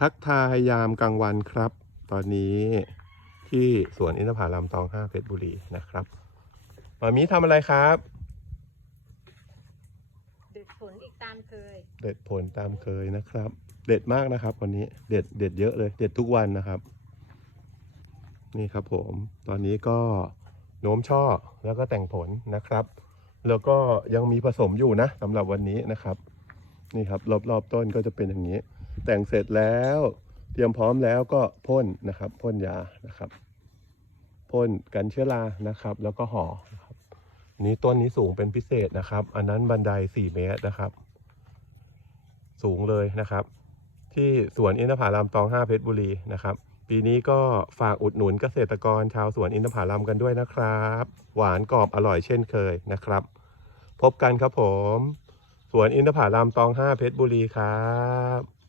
ทักทายยามกลางวันครับ ตอนนี้ที่สวนอินทผลัมตองห้าเพชรบุรีนะครับมามีทำอะไรครับ เด็ดผลอีกตามเคย เด็ดผลตามเคยนะครับ เด็ดมากนะครับวันนี้เด็ดเด็ดเยอะเลย เด็ดทุกวันนะครับ นี่ครับผมตอนนี้ก็โน้มช่อแล้วก็แต่งผลนะครับ แล้วก็ยังมีผสมอยู่นะสำหรับวันนี้นะครับ นี่ครับรอบๆต้นก็จะเป็นอย่างนี้ แต่งเสร็จแล้ว เตรียมพร้อมแล้วก็พ่นนะครับพ่นยานะครับพ่นกันเชื้อรานะครับ แล้วก็ห่อนะครับนี้ต้นนี้สูงเป็นพิเศษนะครับ อันนั้นบันได 4 เมตรนะครับ สูงเลยนะครับ ที่สวนอินทผลัมตองห้าเพชรบุรีนะครับ ปีนี้ก็ฝากอุดหนุนเกษตรกรชาวสวนอินทผลัมกันด้วยนะครับ หวานกรอบอร่อยเช่นเคยนะครับ พบกันครับผม สวนอินทผลัมตองห้าเพชรบุรีครับ